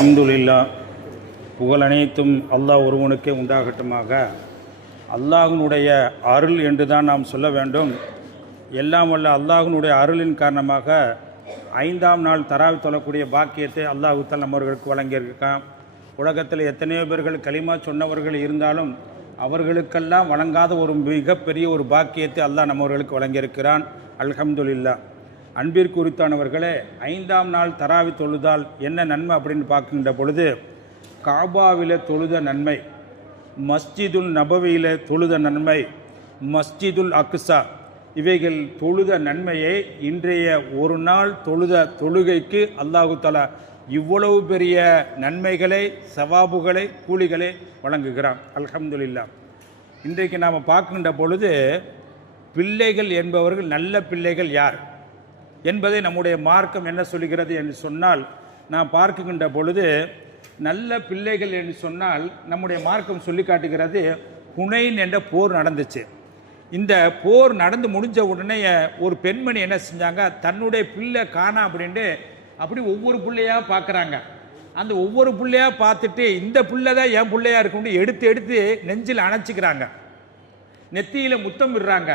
அல்ஹம்துலில்லா, புகழ் அனைத்தும் அல்லாஹ் ஒருவனுக்கே உண்டாகட்டுமாக. அல்லாஹ்வினுடைய அருள் என்று தான் நாம் சொல்ல வேண்டும். எல்லாம் வல்ல அல்லாஹ்வினுடைய அருளின் காரணமாக 5ஆம் நாள் தராவி தொழக்கூடிய பாக்கியத்தை அல்லாஹ் தஆலா நம்மவர்களுக்கு வழங்கியிருக்கான். உலகத்தில் எத்தனையோ பேர்கள் கலிமா சொன்னவர்கள் இருந்தாலும் அவர்களுக்கெல்லாம் வழங்காத ஒரு மிகப்பெரிய ஒரு பாக்கியத்தை அல்லாஹ் நம்மவர்களுக்கு வழங்கியிருக்கிறான். அல்ஹம்துலில்லா. அன்பிற்கு உரித்தானவர்களே, 5ஆம் நாள் தராவி தொழுதால் என்ன நன்மை அப்படின்னு பார்க்கின்ற பொழுது, காபாவில தொழுத நன்மை, மஸ்ஜிதுல் நபவியில தொழுத நன்மை, மஸ்ஜிதுல் அக்ஸா இவைகள் தொழுத நன்மையை இன்றைய ஒரு நாள் தொழுத தொழுகைக்கு அல்லாஹு தஆலா இவ்வளவு பெரிய நன்மைகளை, சவாபுகளை, கூலிகளை வழங்குகிறான். அல்ஹம்துலில்லா. இன்றைக்கு நாம் பார்க்கின்ற பொழுது பிள்ளைகள் என்பவர்கள் நல்ல பிள்ளைகள் யார் என்பதை நம்முடைய மார்க்கம் என்ன சொல்கிறது என்று சொன்னால், நாம் பார்க்கின்ற பொழுது நல்ல பிள்ளைகள் என்று சொன்னால் நம்முடைய மார்க்கம் சொல்லி காட்டுகிறது. ஹுனைன் என்ற போர் நடந்துச்சு. இந்த போர் நடந்து முடிஞ்ச உடனே ஒரு பெண்மணி என்ன செஞ்சாங்க, தன்னுடைய பிள்ளை காணா அப்படின்ட்டு அப்படி ஒவ்வொரு பிள்ளையாக பார்க்குறாங்க. அந்த ஒவ்வொரு பிள்ளையாக பார்த்துட்டு இந்த பிள்ளை தான் என் பிள்ளையா இருக்குன்னு எடுத்து எடுத்து நெஞ்சில் அணைச்சிக்கிறாங்க, நெத்தியில் முத்தம் விடுறாங்க.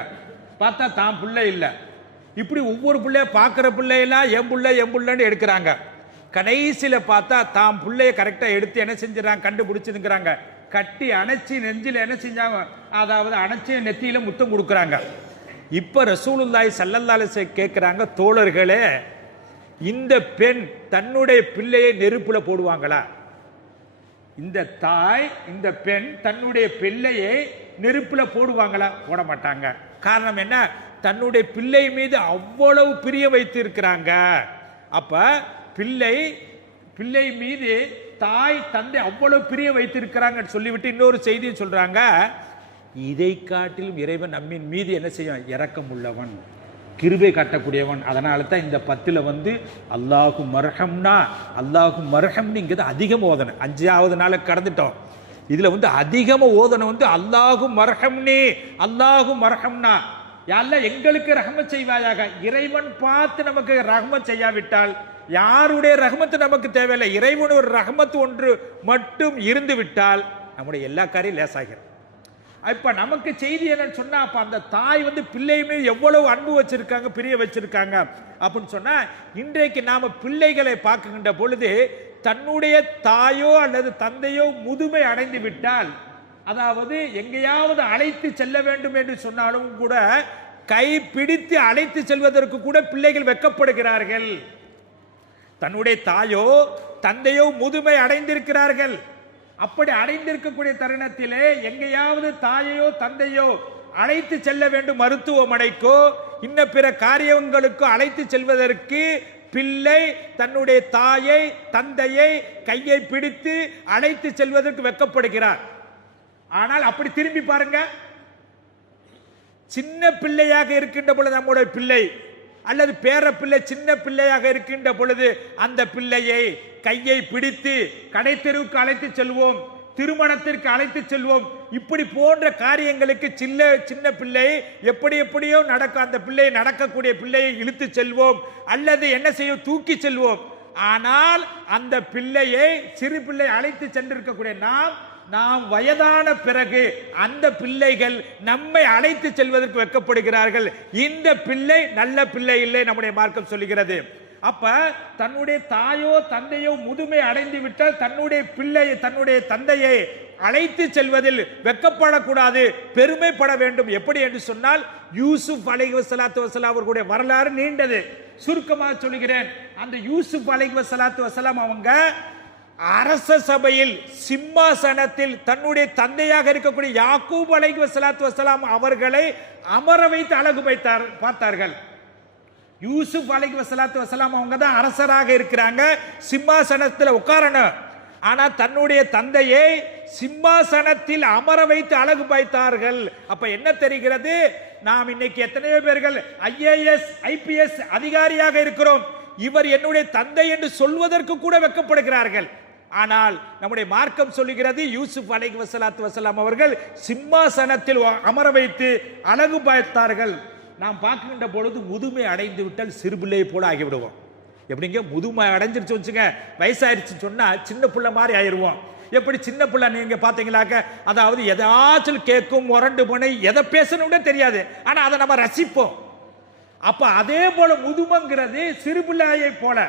பார்த்தா தான் பிள்ளை இல்லை. இப்படி ஒவ்வொரு பிள்ளைய பார்க்குற பிள்ளையெல்லாம் என் பிள்ளைன்னு எடுக்கிறாங்க. கடைசியில் பார்த்தா தாம் பிள்ளைய கரெக்டாக எடுத்து என்ன செஞ்சிடறாங்க, கண்டுபிடிச்சிருக்கிறாங்க. கட்டி அணைச்சி நெஞ்சில் என்ன செஞ்சாங்க, அதாவது அணைச்சி நெத்தியில் முத்தம் கொடுக்குறாங்க. இப்போ ரசூலுல்லாஹி ஸல்லல்லாஹு அலைஹி வஸல்லம் கேட்குறாங்க, தோழர்களே, இந்த பெண் தன்னுடைய பிள்ளையை நெருப்பில் போடுவாங்களா? இந்த தாய், இந்த பெண் தன்னுடைய பிள்ளையை நெருப்பில் போடுவாங்களா? போட மாட்டாங்க. காரணம் என்ன? தன்னுடைய பிள்ளை மீது அவ்வளவு பிரிய வைத்து இருக்கிறாங்க. அப்ப பிள்ளை மீது தாய் தந்தை அவ்வளவு பிரிய வைத்திருக்கிறாங்க சொல்லிவிட்டு இன்னொரு செய்தியை சொல்றாங்க, இதை காட்டிலும் இறைவன் நம்மின் மீது என்ன செய்யும், இரக்கம் உள்ளவன், கிருபை காட்டக்கூடியவன். அதனால தான் இந்த 10 அல்லாஹு மர்ஹம்னா, அல்லாஹு மர்ஹம்னுங்கிறது அதிகம் ஓதனை. 5ஆவது நாளை கடந்துட்டோம். இதுல அதிகமா ஓதனை அல்லாஹு மர்ஹம்னி, அல்லாஹு மர்ஹம்னா, யாரெல்லாம் எங்களுக்கு ரஹ்மத் செய்வாயாக. இறைவன் பார்த்து நமக்கு ரஹ்மத் செய்யாவிட்டால் யாருடைய ரஹ்மத்து நமக்கு தேவையில்லை. இறைவன் ஒரு ரஹ்மத் ஒன்று மட்டும் இருந்து விட்டால் நம்முடைய எல்லா காரியம் லேசாகிறது. இப்ப நமக்கு செய்தி என்னன்னு சொன்னா, அப்ப அந்த தாய் பிள்ளையுமே எவ்வளவு அன்பு வச்சிருக்காங்க, பிரிய வச்சிருக்காங்க அப்படின்னு சொன்னா, இன்றைக்கு நாம பிள்ளைகளை பார்க்கின்ற பொழுது தன்னுடைய தாயோ அல்லது தந்தையோ முதுமை அடைந்து விட்டால், அதாவது எங்கேயாவது அழைத்து செல்ல வேண்டும் என்று சொன்னாலும் கூட கை பிடித்து அழைத்து செல்வதற்கு கூட பிள்ளைகள் வெட்கப்படுகிறார்கள். தன்னுடைய தாயோ தந்தையோ முதுமை அடைந்திருக்கிறார்கள். அப்படி அடைந்திருக்கக்கூடிய தருணத்திலே எங்கேயாவது தாயையோ தந்தையோ அழைத்து செல்ல வேண்டும், மருத்துவமனைக்கோ இன்ன பிற காரியங்களுக்கோ அழைத்து செல்வதற்கு பிள்ளை தன்னுடைய தாயை தந்தையை கையை பிடித்து அழைத்து செல்வதற்கு வெட்கப்படுகிறார். ஆனால் அப்படி திரும்பி பாருங்க, சின்ன பிள்ளையாக இருக்கின்ற பொழுது நம்முடைய பிள்ளை அல்லது பேர பிள்ளை சின்ன பிள்ளையாக இருக்கின்ற பொழுது அந்த பிள்ளையை கையை பிடித்து கடை தெருவுக்கு அழைத்து செல்வோம், திருமணத்திற்கு அழைத்து செல்வோம். இப்படி போன்ற காரியங்களுக்கு சின்ன பிள்ளை எப்படியோ நடக்க, அந்த பிள்ளை நடக்கக்கூடிய பிள்ளையை இழுத்து செல்வோம் அல்லது என்ன செய்வோம், தூக்கி செல்வோம். ஆனால் அந்த பிள்ளையை, சிறு பிள்ளை அழைத்து சென்றிருக்கக்கூடிய நாம் வயதான பிறகு அந்த பிள்ளைகள் நம்மை அழைத்து செல்வதற்கு வெட்கப்படுகிறார்கள். இந்த பிள்ளை நல்ல பிள்ளை இல்லை, நம்முடைய மார்க்கம் சொல்லுகிறது. அப்ப தன்னுடைய தாயோ தந்தையோ முதுமை அடைந்து விட்டால் தன்னுடைய பிள்ளை தன்னுடைய தந்தையை அழைத்து செல்வதில் வெட்கப்படக்கூடாது, பெருமைப்பட வேண்டும். எப்படி என்று சொன்னால், யூசுப் அலைஹிஸ்ஸலாத்து வஸலாம் அவர்களுடைய வரலாறு நீண்டது, சுருக்கமாக சொல்கிறேன். அந்த யூசுப் அலைஹிஸ்ஸலாத்து வஸலாம் அவங்க அரச சபையில் சிம்மாசனத்தில் தன்னுடைய தந்தையாக இருக்கக்கூடிய யாக்கூப் அலைஹிஸ்ஸலாத்து வஸலாம் அவர்களை அமர வைத்து அழகு பார்த்தார்கள். யூசுப் அலைஹிஸ்ஸலாத்து வஸலாம் அவங்க தான் அரசராக இருக்கிறாங்க, சிம்மாசனத்தில் உட்காரணும். ஆனா தன்னுடைய தந்தையை சிம்மாசனத்தில் அமர வைத்து அழகு பார்த்தார்கள். அப்ப என்ன தெரிகிறது, நாம் இன்னைக்கு எத்தனையோ பேர்கள் IAS IPS அதிகாரியாக இருக்கிறோம், இவர் என்னுடைய தந்தை என்று சொல்வதற்கு கூட வெட்கப்படுகிறார்கள். ஆனால் நம்முடைய மார்க்கம் சொல்லுகிறது, யூசுப் அலைஹிஸ்ஸலாத்து வஸலாம் அவர்கள் சிம்மாசனத்தில் அமர வைத்து அழகு பார்த்தார்கள். நாம் பார்க்கின்ற பொழுது முதுமை அடைந்து விட்டால் சிறுபிள்ளையை போல ஆகிவிடுவோம். எப்படிங்க முதுமை அடைஞ்சிருச்சு வச்சுங்க, வயசாயிருச்சுன்னு சொன்னா சின்ன பிள்ளை மாதிரி ஆயிடுவோம். எப்படி சின்ன பிள்ளை நீங்க பாத்தீங்களாக்க, அதாவது எதாச்சும் கேட்கும், முரண்டு போன எதை பேசணும்னே தெரியாது, ஆனா அதை நம்ம ரசிப்போம். அப்ப அதே போல முதுமைங்கிறது சிறு பிள்ளையை போல.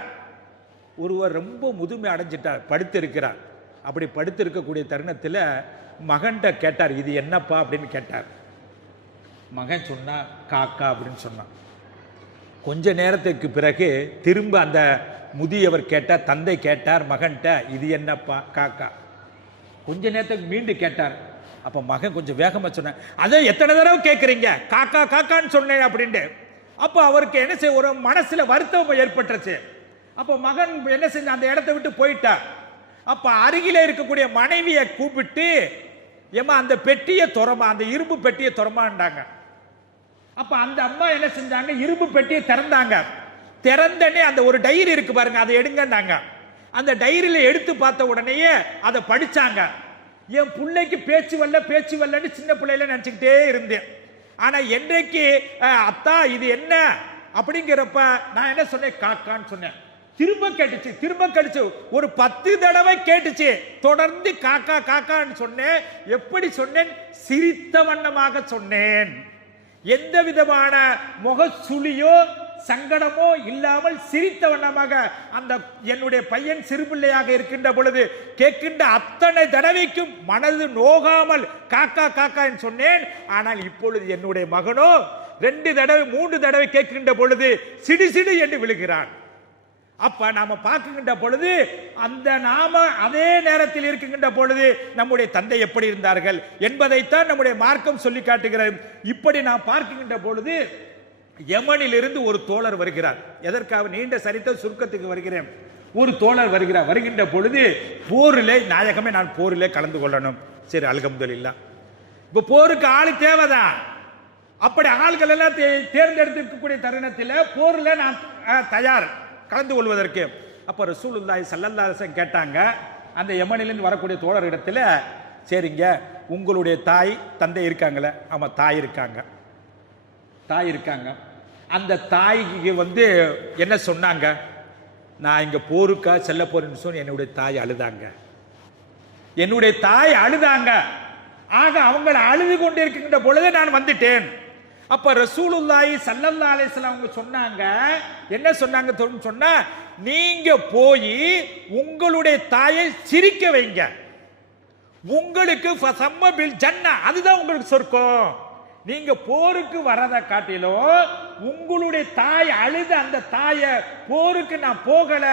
ஒருவர் ரொம்ப முதுமை அடைஞ்சிட்டார், படுத்து இருக்கிறார். அப்படி படுத்து இருக்கக்கூடிய தருணத்தில் மகன்கிட்ட கேட்டார், இது என்னப்பா அப்படின்னு கேட்டார். மகன் சொன்னா காக்கா அப்படின்னு சொன்னான். கொஞ்ச நேரத்துக்கு பிறகு திரும்ப அந்த முதியவர் கேட்டார், தந்தை கேட்டார் மகன்கிட்ட, இது என்னப்பா? காக்கா. கொஞ்ச நேரத்துக்கு மீண்டும் கேட்டார். அப்ப மகன் கொஞ்சம் வேகமா சொன்னார், அதை எத்தனை தடவை கேட்குறீங்க, காக்கா காக்கான்னு சொன்னேன் அப்படின்ட்டு. அப்போ அவருக்கு என்ன செய்ய, ஒரு மனசுல வருத்தம் ஏற்பட்டுச்சு. அப்போ மகன் என்ன செஞ்ச, அந்த இடத்தை விட்டு போயிட்டார். அப்ப அருகில இருக்கக்கூடிய மனைவியை கூப்பிட்டு, ஏமா அந்த பெட்டியை துறமா, அந்த இரும்பு பெட்டியை துறமாண்டாங்க. அப்ப அந்த அம்மா என்ன செஞ்சாங்க, இரும்பு பெட்டியை திறந்தாங்க. திறந்தனே அந்த ஒரு டைரி இருக்கு பாருங்க, அதை எடுங்கன்னாங்க. அந்த டைரியில எடுத்து பார்த்த உடனேயே அதை படிச்சாங்க. என் பிள்ளைக்கு பேச்சு வரலன்னு சின்ன பிள்ளையில நினைச்சுக்கிட்டே இருந்தேன். ஆனா என்றைக்கு அத்தா இது என்ன அப்படிங்கிறப்ப நான் என்ன சொன்னேன், காக்கான்னு சொன்னேன். திரும்ப கேட்டுச்சு, ஒரு 10 தடவை கேட்டுச்சு. தொடர்ந்து காக்கா காக்கான்னு சொன்னேன். எப்படி சொன்னேன்? சிரித்த வண்ணமாக சொன்னேன். எந்த விதமான முகச்சுளியோ சங்கடமோ இல்லாமல் சிரித்த வண்ணமாக அந்த என்னுடைய பையன் சிறுபிள்ளையாக இருக்கின்ற பொழுது கேட்கின்ற அத்தனை தடவைக்கும் மனது நோகாமல் காக்கா காக்கான்னு சொன்னேன். ஆனால் இப்பொழுது என்னுடைய மகனோ 2 தடவை 3 தடவை கேட்கின்ற பொழுது சிடு சிடு என்று விழுகிறான். அப்ப நாம பார்க்கின்ற பொழுது அந்த நாம அதே நேரத்தில் இருக்கின்ற பொழுது நம்முடைய தந்தை எப்படி இருந்தார்கள் என்பதைத்தான் நம்முடைய மார்க்கம் சொல்லி காட்டுகிறது. இப்படி நாம் பார்க்கின்ற பொழுது யமனில் இருந்து ஒரு தோழர் வருகிறார். எதற்காக? நீண்ட சரித்த சுருக்கத்துக்கு வருகிறேன். ஒரு தோழர் வருகின்ற பொழுது போரிலே நாயகமே, நான் போரிலே கலந்து கொள்ளணும். சரி, அல்ஹம்துலில்லாஹ். இப்ப போருக்கு ஆளு தேவைதான். அப்படி ஆள்கள் எல்லாம் தேர்ந்தெடுத்திருக்கக்கூடிய தருணத்தில் போர்ல நான் தயார் கலந்து கொள்வதற்கு. அப்ப ரசூலுல்லாஹி ஸல்லல்லாஹு அலைஹி வஸல்லம் கேட்டாங்க அந்த யமனிலிருந்து வரக்கூடிய தோழர் இடத்துல, சரிங்க உங்களுடைய தாய் தந்தை இருக்காங்களே? ஆமா, தாய் இருக்காங்க. அந்த தாய்க்கு என்ன சொன்னாங்க? நான் இங்க போருக்கா செல்ல போறேன்னு சொல்லி என்னுடைய தாய் அழுதாங்க. ஆக அவங்களை அழுது கொண்டிருக்கின்ற பொழுது நான் வந்துட்டேன். அப்ப ரசூலுல்லாஹி ஸல்லல்லாஹு அலைஹி வஸல்லம் அவங்க சொன்னாங்க, என்ன சொன்னாங்க சொன்னா, நீங்க போய் உங்களுடைய தாயை சிரிக்க வைங்க, உங்களுக்கு ஃபஸம்ம பில் ஜன்னah, அதுதான் உங்களுக்கு சொர்க்கம். நீங்க போருக்கு வரதை காட்டிலும் உங்களுடைய தாய் அழுத அந்த தாயை, போருக்கு நான் போகல,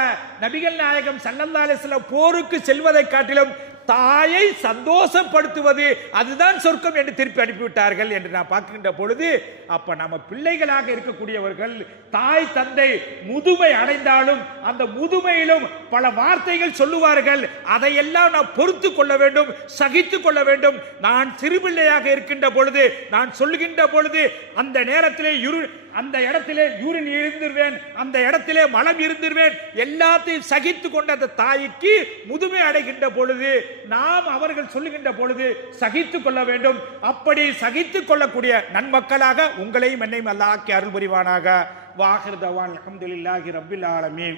நபிகள் நாயகம் ஸல்லல்லாஹு அலைஹி வஸல்லம் போருக்கு செல்வதை காட்டிலும் தாயை சந்தோஷப்படுத்துவது அதுதான் சொர்க்கம் என்று திருப்பி அனுப்பிவிட்டார்கள் என்று நான் பார்க்கின்ற பொழுது, அப்ப நம்ம பிள்ளைகளாக இருக்கக்கூடியவர்கள் தாய் தந்தை முதுமை அடைந்தாலும் அந்த முதுமையிலும் பல வார்த்தைகள் சொல்லுவார்கள். அதையெல்லாம் நான் பொறுத்து கொள்ள வேண்டும், சகித்து கொள்ள வேண்டும். நான் சிறுபிள்ளையாக இருக்கின்ற பொழுது, நான் சொல்லுகின்ற பொழுது அந்த நேரத்திலே அந்த இடத்திலே யூரின் இருந்துருவேன், அந்த இடத்திலே மலம் இருந்துருவேன், எல்லாத்தையும் சகித்து கொண்ட அந்த தாய்க்கு முதுமை அடைகின்ற பொழுது நாம் அவர்கள் சொல்லுகின்ற பொழுது சகித்துக் கொள்ள வேண்டும். அப்படி சகித்துக் கொள்ளக்கூடிய நன்மக்களாக உங்களையும் என்னையும் அல்லாஹ் ஆக்கி அருள் புரிவானாக. வாஹிர் தவான் அல்ஹம்துலில்லாஹி ரப்பில் ஆலமீன்.